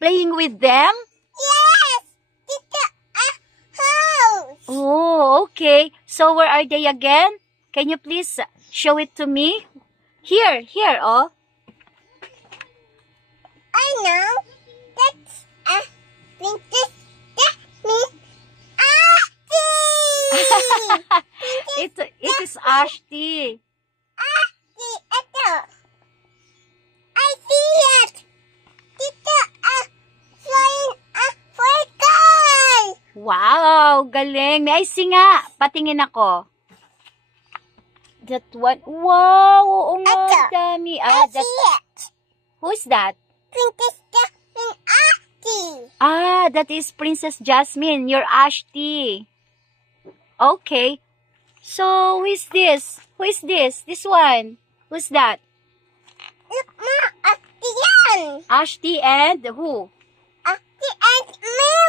playing with them? Yes! Tita, house! Oh, okay. So where are they again? Can you please show it to me? Here, oh. I know. That's Princess Jasmine. It is Ashti. Ito. I see it. Tita, flying circle. Wow, galing. May I see nga. Patingin ako. That one. Wow, oo nga, Ito. dami. I see it. Who's that? Princess Jasmine Ashti. That is Princess Jasmine. You're Ashti. Okay. So, who is this? Who is this? This one. Who's that? Look, Ma, Ashti yan. Ashti and who?